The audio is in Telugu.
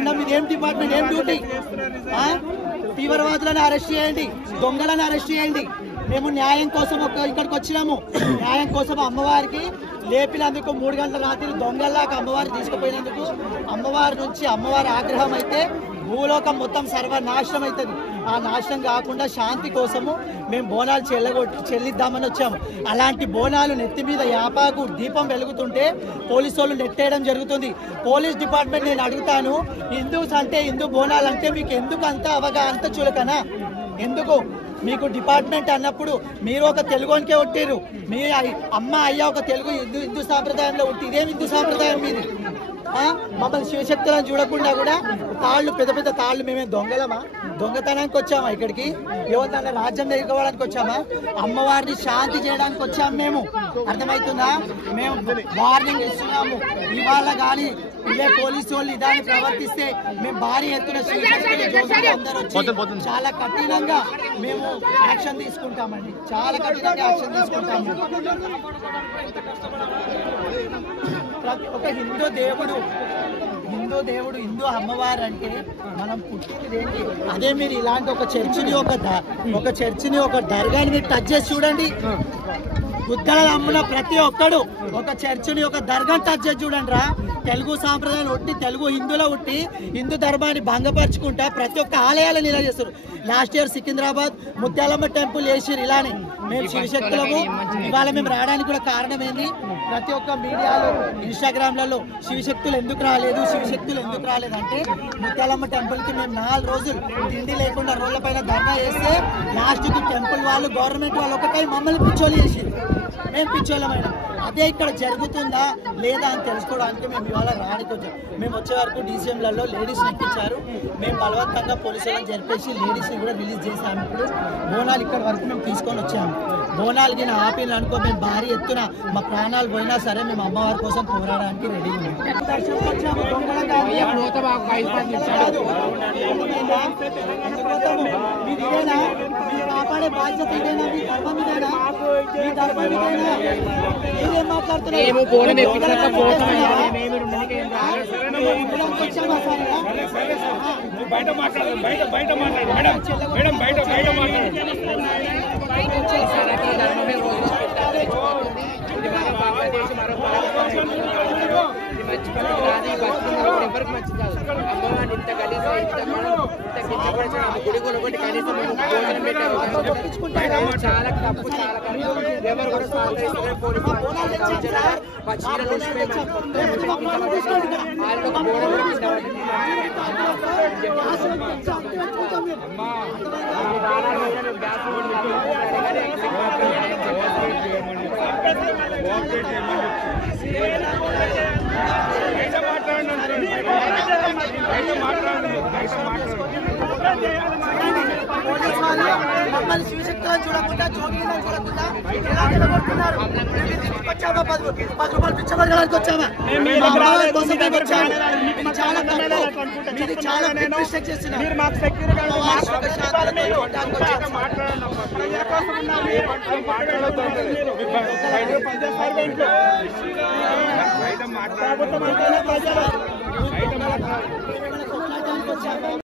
కాకుండా మీరు ఏం డిపార్ట్మెంట్, ఏం డ్యూటీ? తీవ్రవాదులను అరెస్ట్ చేయండి, దొంగలను అరెస్ట్ చేయండి. మేము న్యాయం కోసం ఇక్కడికి వచ్చినాము. న్యాయం కోసం అమ్మవారికి లేపినందుకు 3 గంటల రాత్రి దొంగల్లాగా అమ్మవారిని తీసుకుపోయినందుకు అమ్మవారి నుంచి అమ్మవారి ఆగ్రహం అయితే భూలోకం మొత్తం సర్వనాశనం అవుతుంది. ఆ నాశనం కాకుండా శాంతి కోసము మేము బోనాలు చెల్లిద్దామని వచ్చాము. అలాంటి బోనాలు నెత్తి మీద యాపాకు దీపం వెలుగుతుంటే పోలీసు వాళ్ళు నెట్టేయడం జరుగుతుంది. పోలీస్ డిపార్ట్మెంట్ నేను అడుగుతాను, హిందూస్ అంటే హిందూ బోనాలు అంటే మీకు ఎందుకు అంత అంత చులకనా? ఎందుకు? మీకు డిపార్ట్మెంట్ అన్నప్పుడు మీరు ఒక తెలుగునికే ఒట్టిరు, మీ అమ్మ అయ్యా ఒక తెలుగు హిందూ సాంప్రదాయంలో ఒట్టి. ఇదేం హిందూ సాంప్రదాయం మీది? మమ్మల్ని శివశక్తులను చూడకుండా కూడా తాళ్ళు, పెద్ద పెద్ద తాళ్ళు. మేమే దొంగలమా? దొంగతనానికి వచ్చామా ఇక్కడికి? ఎవరిదన్నా రాజ్యం ఎదుర్కోవడానికి వచ్చామా? అమ్మవారిని శాంతి చేయడానికి వచ్చాము మేము. అర్థమవుతుందా? మేము వార్నింగ్ ఇస్తున్నాము. ఇవాళ కానీ ఇదే పోలీసు వాళ్ళు ఇదాన్ని ప్రవర్తిస్తే మేము భారీ ఎత్తున అందరూ వచ్చి చాలా కఠినంగా మేము యాక్షన్ తీసుకుంటామండి. చాలా కఠినంగా యాక్షన్ తీసుకుంటాము. ఒక హిందూ దేవుడు హిందూ అమ్మవారు అంటే మనం పుట్టినది ఏంటి? అదే మీరు ఇలాంటి ఒక చర్చిని ఒక దర్గాని మీరు టచ్ చేసి చూడండి. గుద్దలు అమ్మున ప్రతి ఒక్కడు ఒక చర్చిని ఒక దర్గాని టచ్ చేసి చూడండి రా. తెలుగు సాంప్రదాయాలు ఒట్టి, తెలుగు హిందువులో ఒట్టి హిందూ ధర్మాన్ని భంగపరుచుకుంటా ప్రతి ఒక్క ఆలయాలను ఇలా చేస్తారు. Last year Secunderabad Muthyalamma temple చేసారు ఇలానే. మేము శివశక్తులము. ఇవాళ మేము రావడానికి కూడా కారణం ఏంది? ప్రతి ఒక్క మీడియాలో, ఇన్స్టాగ్రామ్లలో శివశక్తులు ఎందుకు రాలేదు అంటే ముత్యాలమ్మ టెంపుల్కి మేము 4 రోజులు తిండి లేకుండా రోడ్ల పైన ధర్నా చేస్తే లాస్ట్కి టెంపుల్ వాళ్ళు, గవర్నమెంట్ వాళ్ళు ఒకటే మమ్మల్ని పిచ్చోళ్ళు చేసారు. మేము పిచ్చోళ్ళమైన అదే ఇక్కడ జరుగుతుందా లేదా అని తెలుసుకోవడానికి మేము ఇవాళ రానికి వచ్చాం. మేము వచ్చే వరకు డీసీఎంలలో లేడీస్ని ఎక్కించారు. మేము బలవంతంగా పోలీసులను జరిపేసి లేడీస్ని కూడా రిలీజ్ చేసాము. ఇప్పుడు బోనాలు ఇక్కడ వరకు మేము తీసుకొని వచ్చాము. బోనాలకి ఆపిల్ అనుకో మేము భారీ ఎత్తున మా ప్రాణాలు పోయినా సరే మేము అమ్మవారి కోసం పోరాడడానికి రెడీ ఉన్నాం. కాపాడే బాధ్యత ఇదేనా? మీ ధర్మం ఇదేనా? మీరేం మాట్లాడుతున్నారు? బయట మాట్లాడదు, బయట మాట్లాడు మేడం, బయట మాట్లాడు. ఎవరికి మంచిది కాదు. అమ్మవారిని ఇంత కనీసం ఇంత కించపరిచిన గుడి కొనుగోటి కనీసం చాలా తప్పు, చాలా ఎవరు కూడా సహకరిస్తున్నారు. మమ్మల్ని శివశక్తులను చూడకుండా, జోగిలను చూడకుండా ఎలా నిలబడుతున్నారు? 10 రూపాయలు పిచ్చబడడానికి వచ్చామా? చాలా తప్పు. ఇది చాలా మిస్టేక్ చేస్తున్నారు.